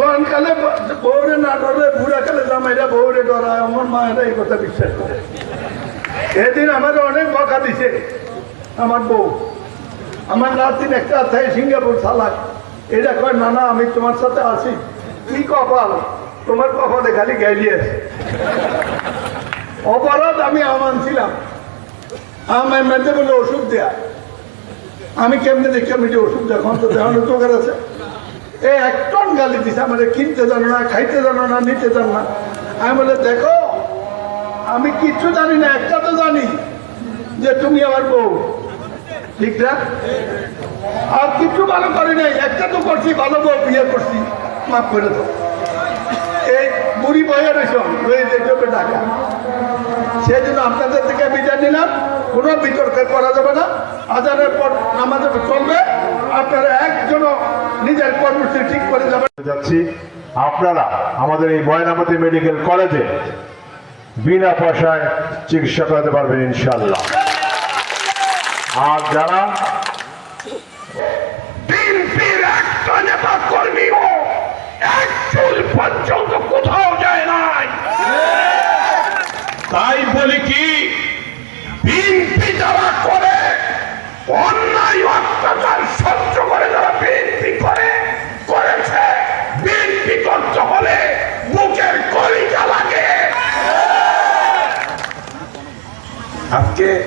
জওয়ান কালে বউরে না ডরে বুড়া কালে জামাইরা বউরে ডরায় আমার মায়েরা এই কথা বিশ্বাস করে। এদিন আমার অনেক বকা দিছে, আমার বউ। আমার নাতিন একটা থাকে সিঙ্গাপুর সালাক। এটা কয় না না আমি তোমার সাথে আছি। কি কপাল? তোমার কপালে খালি গাইলি আছে। অপরাধ আমি আমান ছিলাম। আমার মেয়েদের বলে ওষুধ দেয়া। আমি কেমনে দেখি আমি যে ওষুধ দেখুন তো দেখানো তোকার আছে। এ এক টন গালি দিছে আমাদের কিনতে জানো না, খাইতে জানো না, নিতে জানো না। আমি বলে, দেখো, আমি কিচ্ছু জানি না, একটা তো জানি যে তুমি আমার বউ। ঠিক না? আর কিছু ভালো করি নাই, একটা তো করছি, ভালো বউ, বিয়ে করছি, মাফ করে দাও। এই বুড়ি বয়ে রয়েছ টাকা সেই জন্য আপনাদের থেকে বিদায় নিলাম, কোনো বিতর্ক করা যাবে না। আজানের পর আমাদের চলবে। আপনারা একজনও নিজের কর্মসূচি ঠিক করে যাবেন। যাচ্ছি। আপনারা আমাদের এই ময়নামতি মেডিকেল কলেজে বিনা পয়সায় চিকিৎসা করাতে পারবেন ইনশাল্লাহ আর যারা পর্যন্ত কোথাও যায় নাই। তাই বলি কি বিএনপি যারা করে অন্যায় 함께